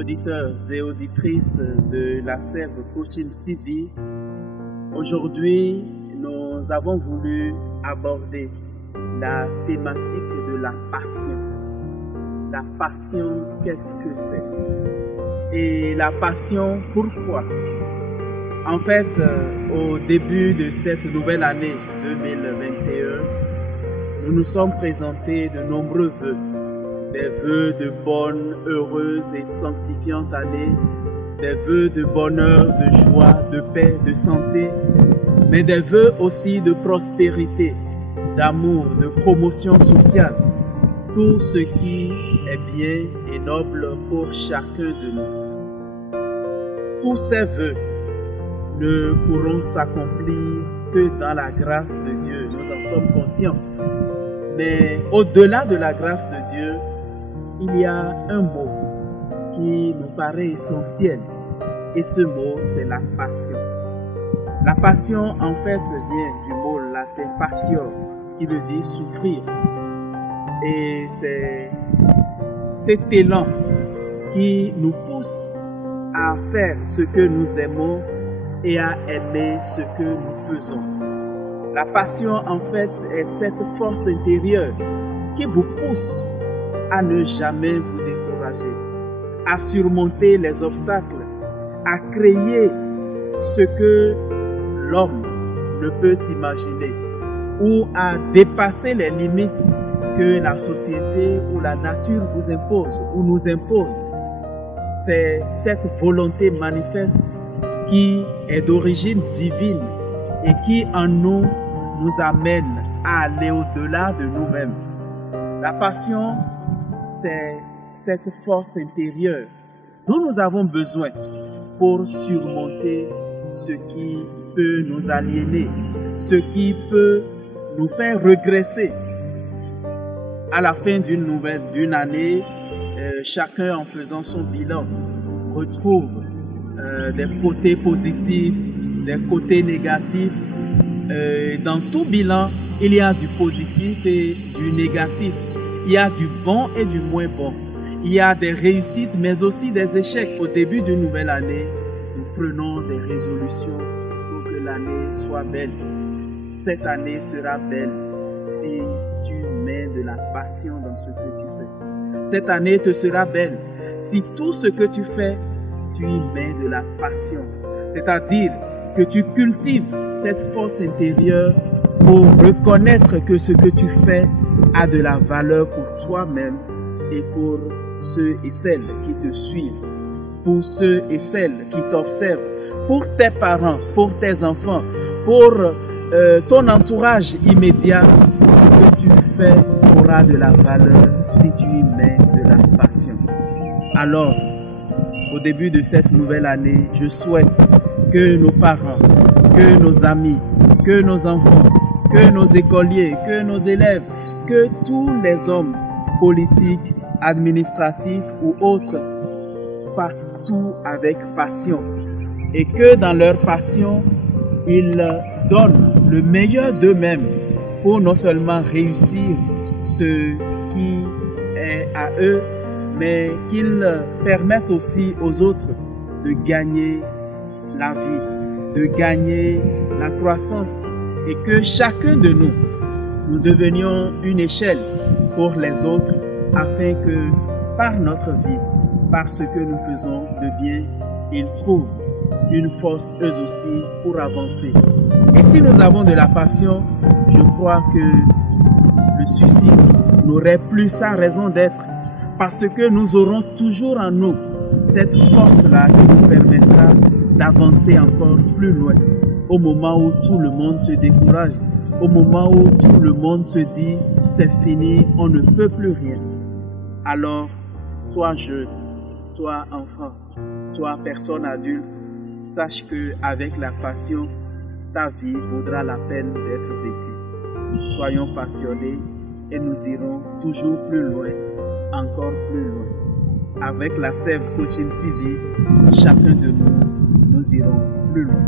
auditeurs et auditrices de la Sève Coaching TV. Aujourd'hui, nous avons voulu aborder la thématique de la passion. La passion, qu'est-ce que c'est? Et la passion, pourquoi? En fait, au début de cette nouvelle année 2021, nous nous sommes présentés de nombreux vœux. Des vœux de bonne, heureuse et sanctifiante année, des vœux de bonheur, de joie, de paix, de santé, mais des vœux aussi de prospérité, d'amour, de promotion sociale, tout ce qui est bien et noble pour chacun de nous. Tous ces vœux ne pourront s'accomplir que dans la grâce de Dieu, nous en sommes conscients. Mais au-delà de la grâce de Dieu, il y a un mot qui nous paraît essentiel, et ce mot, c'est la passion. La passion, en fait, vient du mot latin passio, qui veut dire souffrir. Et c'est cet élan qui nous pousse à faire ce que nous aimons et à aimer ce que nous faisons. La passion, en fait, est cette force intérieure qui vous pousse à ne jamais vous décourager, à surmonter les obstacles, à créer ce que l'homme ne peut imaginer ou à dépasser les limites que la société ou la nature vous impose ou nous impose. C'est cette volonté manifeste qui est d'origine divine et qui en nous amène à aller au-delà de nous-mêmes. La passion, c'est cette force intérieure dont nous avons besoin pour surmonter ce qui peut nous aliéner, ce qui peut nous faire regresser. À la fin d'une année, chacun en faisant son bilan retrouve des côtés positifs, des côtés négatifs. Dans tout bilan, il y a du positif et du négatif. Il y a du bon et du moins bon. Il y a des réussites, mais aussi des échecs. Au début d'une nouvelle année, nous prenons des résolutions pour que l'année soit belle. Cette année sera belle si tu mets de la passion dans ce que tu fais. Cette année te sera belle si tout ce que tu fais, tu y mets de la passion. C'est-à-dire que tu cultives cette force intérieure pour reconnaître que ce que tu fais a de la valeur pour toi-même et pour ceux et celles qui te suivent, pour ceux et celles qui t'observent, pour tes parents, pour tes enfants, pour ton entourage immédiat. Ce que tu fais aura de la valeur si tu y mets de la passion. Alors, au début de cette nouvelle année, je souhaite que nos parents, que nos amis, que nos enfants, que nos écoliers, que nos élèves, que tous les hommes politiques, administratifs ou autres fassent tout avec passion et que dans leur passion, ils donnent le meilleur d'eux-mêmes pour non seulement réussir ce qui est à eux, mais qu'ils permettent aussi aux autres de gagner la vie, de gagner la croissance et que chacun de nous devenions une échelle pour les autres afin que par notre vie, par ce que nous faisons de bien, ils trouvent une force eux aussi pour avancer. Et si nous avons de la passion, je crois que le suicide n'aurait plus sa raison d'être parce que nous aurons toujours en nous cette force-là qui nous permettra d'avancer encore plus loin au moment où tout le monde se décourage, au moment où tout le monde se dit « c'est fini, on ne peut plus rien ». Alors, toi jeune, toi enfant, toi personne adulte, sache qu'avec la passion, ta vie vaudra la peine d'être vécue. Soyons passionnés et nous irons toujours plus loin, encore plus loin. Avec la Sève Coaching TV, chacun de nous irons plus loin.